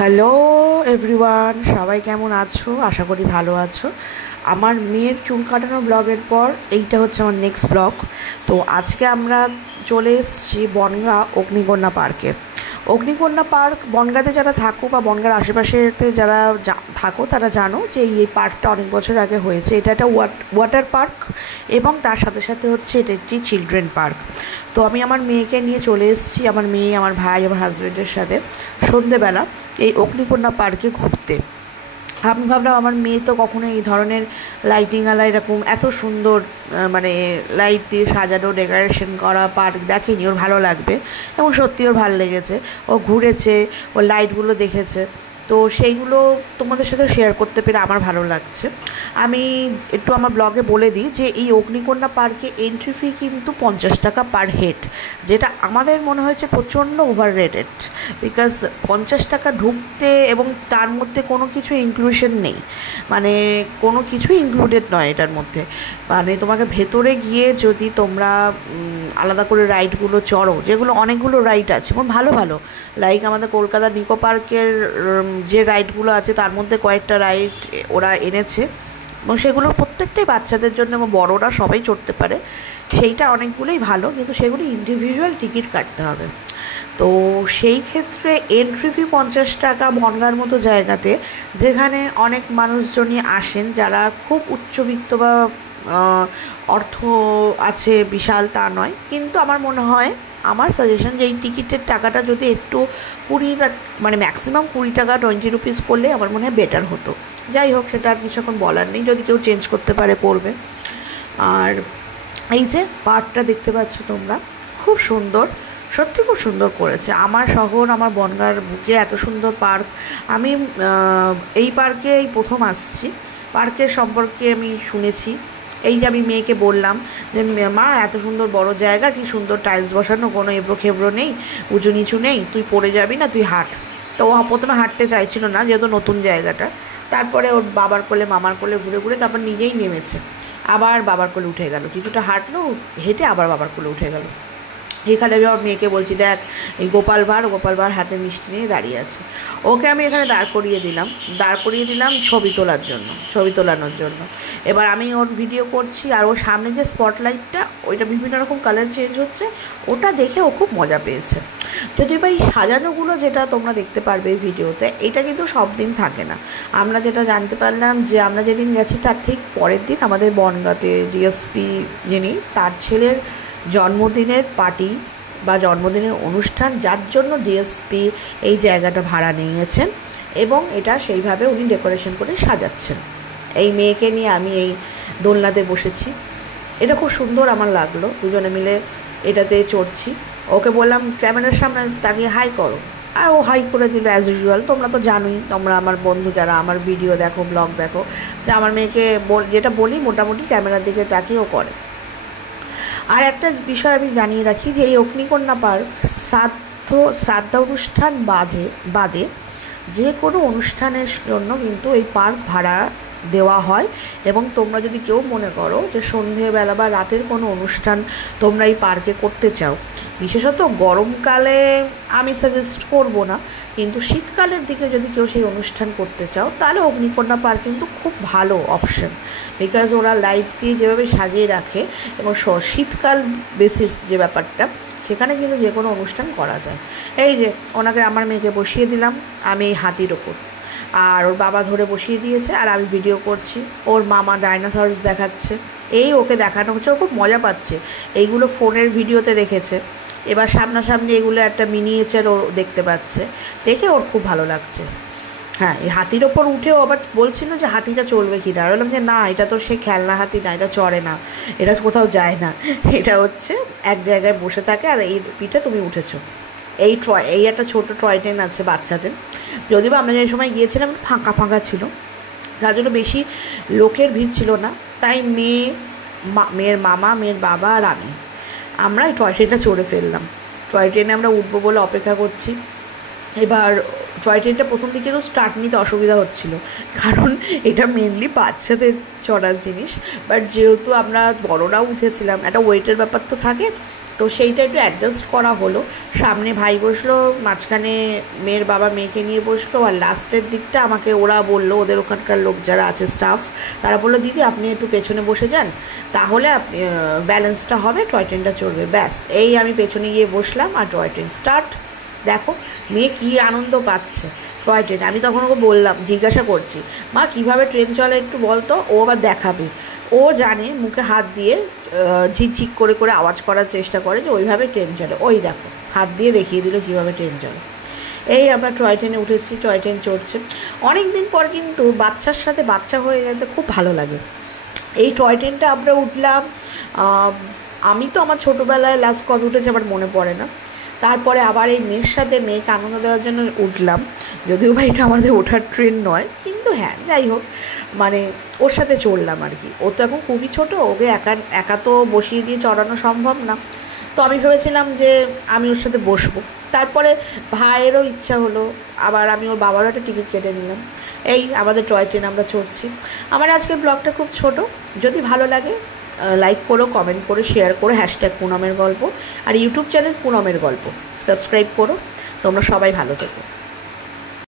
Hello everyone, সবাই কেমন আছো? আশা করি ভালো আছো। আমার মেয়ের চুল কাটানো ব্লগের পর এইটা হচ্ছে আমার নেক্সট ব্লগ। তো আজকে আমরা চলে এসেছি বনগাঁ অগ্নিকন্যা পার্কে। অগ্নিকন্যা পার্ক বনগাঁতে যারা থাকো বা বনগাঁর আশেপাশেতে যারা থাকো তারা জানো যে এই পার্কটা অনেক বছর আগে হয়েছে। এটা একটা ওয়াটার পার্ক এবং তার সাথে সাথে হচ্ছে এটা একটি চিলড্রেন পার্ক। তো আমি আমার মেয়েকে নিয়ে চলে এসেছি, আমার মেয়ে, আমার ভাই, আমার হাজব্যান্ডের সাথে সন্ধেবেলা এই অগ্নিকন্যা পার্কে ঘুরতে। আমি ভাবলাম আমার মেয়ে তো কখনো এই ধরনের লাইটিংওয়ালা এরকম এত সুন্দর মানে লাইট দিয়ে সাজানো ডেকোরেশন করা পার্ক দেখেনি, ওর ভালো লাগবে। এবং সত্যি ওর ভালো লেগেছে, ও ঘুরেছে, ও লাইটগুলো দেখেছে। তো সেইগুলো তোমাদের সাথে শেয়ার করতে পেরে আমার ভালো লাগছে। আমি একটু আমার ব্লগে বলে দিই যে এই অগ্নিকন্যা পার্কে এন্ট্রি ফি কিন্তু 50 টাকা পার হেড, যেটা আমাদের মনে হয়েছে প্রচণ্ড ওভার রেটেড। বিকজ 50 টাকা ঢুকতে এবং তার মধ্যে কোনো কিছু ইনক্লুশন নেই, মানে কোনো কিছুই ইনক্লুডেড নয় এটার মধ্যে। মানে তোমাকে ভেতরে গিয়ে যদি তোমরা আলাদা করে রাইডগুলো চড়ো, যেগুলো অনেকগুলো রাইড আছে এবং ভালো ভালো, লাইক আমাদের কলকাতা নিকো পার্কের যে রাইডগুলো আছে তার মধ্যে কয়েকটা রাইড ওরা এনেছে এবং সেগুলো প্রত্যেকটাই বাচ্চাদের জন্য এবং বড়রা সবাই চড়তে পারে। সেইটা অনেকগুলোই ভালো, কিন্তু সেগুলো ইন্ডিভিজুয়াল টিকিট কাটতে হবে। তো সেই ক্ষেত্রে এন্ট্রি ফি 50 টাকা বনগাঁর মতো জায়গাতে, যেখানে অনেক মানুষজনই আসেন যারা খুব উচ্চবিত্ত বা অর্থ আছে বিশাল তা নয়। কিন্তু আমার মনে হয়, আমার সাজেশন যে এই টিকিটের টাকাটা যদি একটু 20 মানে ম্যাক্সিমাম 20 টাকা 20 রুপিস করলে আমার মনে হয় বেটার হতো। যাই হোক, সেটা আর কিছু এখন বলার নেই, যদি কেউ চেঞ্জ করতে পারে করবে। আর এই যে পার্কটা দেখতে পাচ্ছ তোমরা, খুব সুন্দর, সত্যি খুব সুন্দর করেছে। আমার শহর, আমার বনগাঁর বুকে এত সুন্দর পার্ক আমি এই পার্কে এই প্রথম আসছি। পার্কের সম্পর্কে আমি শুনেছি, এই যে আমি মেয়েকে বললাম যে মা এত সুন্দর বড় জায়গা, কি সুন্দর টাইলস বসানো, কোনো এবড়ো খেবড়ো নেই, উঁচু নিচু নেই, তুই পড়ে যাবি না, তুই হাঁট। তো ও প্রথমে হাঁটতে চাইছিল না, যেহেতু নতুন জায়গাটা। তারপরে ওর বাবার কোলে মামার কোলে ঘুরে ঘুরে তারপর নিজেই নেমেছে, আবার বাবার কোলে উঠে গেল, কিছুটা হাঁটলো, হেঁটে আবার বাবার কোলে উঠে গেল। এখানে আমি আমার মেয়েকে বলছি, দেখ এই গোপাল ভাঁড় হাতে মিষ্টি নিয়ে দাঁড়িয়ে আছে। ওকে আমি এখানে দাঁড় করিয়ে দিলাম ছবি তোলানোর জন্য। এবার আমি ওর ভিডিও করছি, আর ওর সামনে যে স্পটলাইটটা, ওইটা বিভিন্ন রকম কালার চেঞ্জ হচ্ছে, ওটা দেখে ও খুব মজা পেয়েছে। যদিও বা এই সাজানোগুলো যেটা তোমরা দেখতে পারবে এই ভিডিওতে, এটা কিন্তু সব দিন থাকে না। আমরা যেটা জানতে পারলাম যে আমরা যেদিন গেছি তার ঠিক পরের দিন আমাদের বনগাঁতে ডিএসপি যিনি, তার ছেলের জন্মদিনের পার্টি বা জন্মদিনের অনুষ্ঠান, যার জন্য ডিএসপি এই জায়গাটা ভাড়া নিয়েছেন এবং এটা সেইভাবে উনি ডেকোরেশন করে সাজাচ্ছেন। এই মেয়েকে নিয়ে আমি এই দোলনাতে বসেছি, এটা খুব সুন্দর আমার লাগলো। দুজনে মিলে এটাতে চড়ছি। ওকে বললাম ক্যামেরার সামনে তাকিয়ে হাই করো, আর ও হাই করে দিল অ্যাজ ইউজুয়াল। তোমরা তো জানোই, তোমরা আমার বন্ধু যারা আমার ভিডিও দেখো, ব্লগ দেখো, যে আমার মেয়েকে যেটা বলি মোটামুটি ক্যামেরার দিকে তাকিয়ে ও করে। আর একটা বিষয় আমি জানিয়ে রাখি যে এই অগ্নিকন্যা পার্ক শ্রাদ্ধ অনুষ্ঠান বাদে যে কোনো অনুষ্ঠানের জন্য কিন্তু এই পার্ক ভাড়া দেওয়া হয়। এবং তোমরা যদি কেউ মনে করো যে সন্ধেবেলা বা রাতের কোনো অনুষ্ঠান তোমরা এই পার্কে করতে চাও, বিশেষত গরমকালে আমি সাজেস্ট করব না, কিন্তু শীতকালের দিকে যদি কেউ সেই অনুষ্ঠান করতে চাও, তাহলে অগ্নিকন্যা পার্ক কিন্তু খুব ভালো অপশন। বিকজ ওরা লাইট দিয়ে যেভাবে সাজিয়ে রাখে এবং শীতকাল বেসিস যে ব্যাপারটা, সেখানে কিন্তু যে কোনো অনুষ্ঠান করা যায়। এই যে ওনাকে, আমার মেয়েকে বসিয়ে দিলাম আমি এই হাতির ওপর, আর ওর বাবা ধরে বসিয়ে দিয়েছে, আর আমি ভিডিও করছি। ওর মামা ডাইনোসরস দেখাচ্ছে, এই ওকে দেখানো হচ্ছে, ও খুব মজা পাচ্ছে। এইগুলো ফোনের ভিডিওতে দেখেছে, এবার সামনাসামনি এগুলো একটা মিনিয়েচার ও দেখতে পাচ্ছে, দেখে ওর খুব ভালো লাগছে। হ্যাঁ, এই হাতির ওপর উঠেও আবার বলছিল যে হাতিটা চলবে কি না। বললাম যে না, এটা তো সে খেলনা হাতি না, এটা চড়ে না, এটা কোথাও যায় না, এটা হচ্ছে এক জায়গায় বসে থাকে, আর এই পিঠে তুমি উঠেছো। এই একটা ছোটো টয় ট্রেন আছে বাচ্চাদের, যদিও আমরা যে সময় গিয়েছিলাম ফাঁকা ফাঁকা ছিল, যার জন্য বেশি লোকের ভিড় ছিল না। তাই মেয়ের মামা, মেয়ের বাবা আর আমরা এই টয় ট্রেনটা চড়ে ফেললাম। টয় ট্রেনে আমরা উঠবো বলে অপেক্ষা করছি। এবার টয় ট্রেনটা প্রথম দিকেরও স্টার্ট নিতে অসুবিধা হচ্ছিল, কারণ এটা মেনলি বাচ্চাদের চড়ার জিনিস। বাট যেহেতু আমরা বড়রাও উঠেছিলাম, একটা ওয়েটের ব্যাপার তো থাকে, তো সেইটা একটু অ্যাডজাস্ট করা হলো। সামনে ভাই বসলো, মাঝখানে মেয়ের বাবা মেয়েকে নিয়ে বসলো, আর লাস্টের দিকটা আমাকে ওরা বললো, ওদের ওখানকার লোক যারা আছে স্টাফ, তারা বললো দিদি আপনি একটু পেছনে বসে যান, তাহলে আপনি ব্যালেন্সটা হবে, টয় ট্রেনটা চড়বে। ব্যাস, এই আমি পেছনে গিয়ে বসলাম আর টয় ট্রেন স্টার্ট। দেখো মেয়ে কী আনন্দ পাচ্ছে টয় ট্রেন। আমি তখন ওকে বললাম, জিজ্ঞাসা করছি, মা কীভাবে ট্রেন চলে একটু বলতো। ও আবার দেখাবে, ও জানে, মুখে হাত দিয়ে ঝিকঝিক করে করে আওয়াজ করার চেষ্টা করে যে ওইভাবে ট্রেন চলে। ওই দেখো হাত দিয়ে দেখিয়ে দিল কীভাবে ট্রেন চলে। এই আমরা টয় ট্রেনে উঠেছি, টয় ট্রেন চড়ছে। অনেক দিন পর কিন্তু বাচ্চার সাথে বাচ্চা হয়ে যেতে খুব ভালো লাগে। এই টয় ট্রেনটা আমরা উঠলাম, আমি তো আমার ছোটোবেলায় লাস্ট কবে উঠেছে আমার মনে পড়ে না। তারপরে আবার এই মেয়ের সাথে মেয়েকে আনন্দ দেওয়ার জন্য উঠলাম, যদিও বা এটা আমাদের ওঠার ট্রেন নয়, কিন্তু হ্যাঁ যাই হোক, মানে ওর সাথে চড়লাম আর কি। ও তো এখন খুবই ছোট, ওকে একা তো বসিয়ে দিয়ে চড়ানো সম্ভব না। তো আমি ভেবেছিলাম যে আমি ওর সাথে বসবো। তারপরে ভাইয়েরও ইচ্ছা হলো, আবার আমি ওর বাবারও একটা টিকিট কেটে নিলাম। এই আমাদের টয় ট্রেন আমরা চড়ছি। আমার আজকের ব্লগটা খুব ছোট, যদি ভালো লাগে লাইক করো, কমেন্ট করো, শেয়ার করো, হ্যাশট্যাগ পুনমের গল্প, আর ইউটিউব চ্যানেল পুনমের গল্প সাবস্ক্রাইব করো। তোমরা সবাই ভালো থেকো।